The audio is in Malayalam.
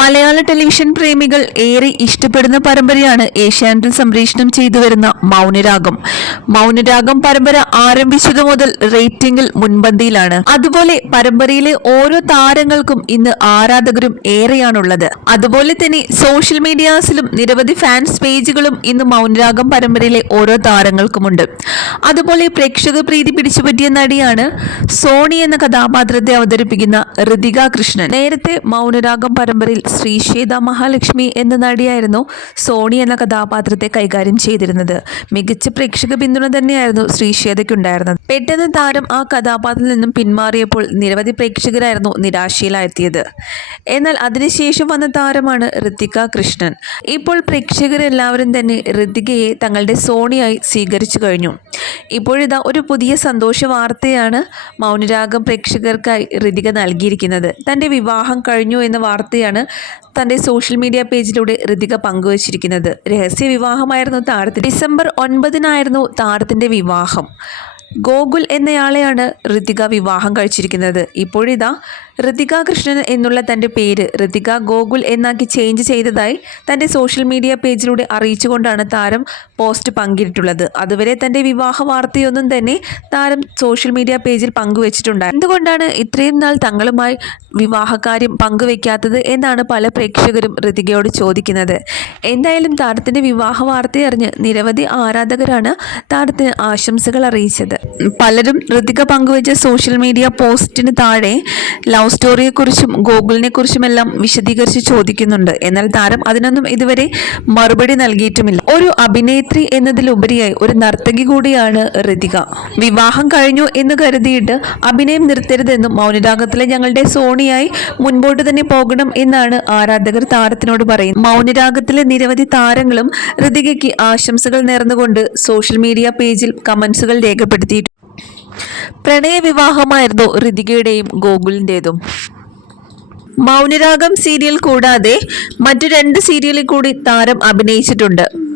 മലയാള ടെലിവിഷൻ പ്രേമികൾ ഏറെ ഇഷ്ടപ്പെടുന്ന പരമ്പരയാണ് ഏഷ്യാനെറ്റിൽ സംപ്രേഷണം ചെയ്തു വരുന്ന മൗനരാഗം. മൗനരാഗം പരമ്പര ആരംഭിച്ചതു മുതൽ റേറ്റിംഗിൽ മുൻപന്തിയിലാണ്. അതുപോലെ പരമ്പരയിലെ ഓരോ താരങ്ങൾക്കും ഇന്ന് ആരാധകരും ഏറെയാണുള്ളത്. അതുപോലെ തന്നെ സോഷ്യൽ മീഡിയാസിലും നിരവധി ഫാൻസ് പേജുകളും ഇന്ന് മൗനരാഗം പരമ്പരയിലെ ഓരോ താരങ്ങൾക്കുമുണ്ട്. അതുപോലെ പ്രേക്ഷക പ്രീതി പിടിച്ചുപറ്റിയ നടിയാണ് സോണി എന്ന കഥാപാത്രത്തെ അവതരിപ്പിക്കുന്ന ഋതിക കൃഷ്ണൻ. നേരത്തെ മൗനരാഗം പരമ്പരയിൽ ശ്രീശ്വേത മഹാലക്ഷ്മി എന്ന നടിയായിരുന്നു സോണി എന്ന കഥാപാത്രത്തെ കൈകാര്യം ചെയ്തിരുന്നത്. മികച്ച പ്രേക്ഷക പിന്തുണ തന്നെയായിരുന്നു ശ്രീശ്വേതയ്ക്കുണ്ടായിരുന്നത്. പെട്ടെന്ന് താരം ആ കഥാപാത്രത്തിൽ നിന്നും പിന്മാറിയപ്പോൾ നിരവധി പ്രേക്ഷകരായിരുന്നു നിരാശയിലായെത്തിയത്. എന്നാൽ അതിനുശേഷം വന്ന താരമാണ് ഋതിക കൃഷ്ണൻ. ഇപ്പോൾ പ്രേക്ഷകരെല്ലാവരും തന്നെ ഋതികയെ തങ്ങളുടെ സോണിയായി സ്വീകരിച്ചു കഴിഞ്ഞു. ഇപ്പോഴിതാ ഒരു പുതിയ സന്തോഷ വാർത്തയാണ് മൗനരാഗം പ്രേക്ഷകർക്കായി ഋതിക നൽകിയിരിക്കുന്നത്. തന്റെ വിവാഹം കഴിഞ്ഞു എന്ന വാർത്തയാണ് തന്റെ സോഷ്യൽ മീഡിയ പേജിലൂടെ ഋതിക പങ്കുവച്ചിരിക്കുന്നത്. രഹസ്യ വിവാഹമായിരുന്നു താരത്തിന്. ഡിസംബർ ഒൻപതിനായിരുന്നു താരത്തിന്റെ വിവാഹം. ഗോകുൽ എന്നയാളെയാണ് ഋതിക വിവാഹം കഴിച്ചിരിക്കുന്നത്. ഇപ്പോഴിതാ ഋതിക കൃഷ്ണൻ എന്നുള്ള തന്റെ പേര് ഋതിക ഗോകുൽ എന്നാക്കി ചേഞ്ച് ചെയ്തതായി തന്റെ സോഷ്യൽ മീഡിയ പേജിലൂടെ അറിയിച്ചുകൊണ്ടാണ് താരം പോസ്റ്റ് പങ്കിട്ടിട്ടുള്ളത്. അതുവരെ തന്റെ വിവാഹ വാർത്തയൊന്നും തന്നെ താരം സോഷ്യൽ മീഡിയ പേജിൽ പങ്കുവച്ചിട്ടുണ്ടായി എന്തുകൊണ്ടാണ് ഇത്രയും നാൾ തങ്ങളുമായി വിവാഹകാര്യം പങ്കുവെക്കാത്തത് എന്നാണ് പല പ്രേക്ഷകരും ഋതികയോട് ചോദിക്കുന്നത്. എന്തായാലും താരത്തിന്റെ വിവാഹ വാർത്തയറിഞ്ഞ് നിരവധി ആരാധകരാണ് താരത്തിന് ആശംസകൾ അറിയിച്ചത്. പലരും ഋതിക പങ്കുവച്ച സോഷ്യൽ മീഡിയ പോസ്റ്റിന് താഴെ ലവ് സ്റ്റോറിയെക്കുറിച്ചും ഗോകുലിനെ കുറിച്ചുമെല്ലാം വിശദീകരിച്ച് ചോദിക്കുന്നുണ്ട്. എന്നാൽ താരം അതിനൊന്നും ഇതുവരെ മറുപടി നൽകിയിട്ടുമില്ല. ഒരു അഭിനേത്രി എന്നതിലുപരിയായി ഒരു നർത്തകി കൂടിയാണ് ഋതിക വിവാഹം കഴിഞ്ഞു എന്ന് കരുതിയിട്ട് അഭിനയം നിർത്തരുതെന്നും മൗനരാഗത്തിലെ ഞങ്ങളുടെ സോണിയായി മുൻപോട്ട് തന്നെ പോകണം എന്നാണ് ആരാധകർ താരത്തിനോട് പറയുന്നത്. മൗനരാഗത്തിലെ നിരവധി താരങ്ങളും ഋതികയ്ക്ക് ആശംസകൾ നേർന്നുകൊണ്ട് സോഷ്യൽ മീഡിയ പേജിൽ കമന്റ്സുകൾ രേഖപ്പെടുത്തിയിട്ടുണ്ട് പ്രണയവിവാഹമായിരുന്നു ഋതികയുടെയും ഗോകുലിന്റെതും മൗനരാഗം സീരിയൽ കൂടാതെ മറ്റു രണ്ട് സീരിയലിൽ കൂടി താരം അഭിനയിച്ചിട്ടുണ്ട്.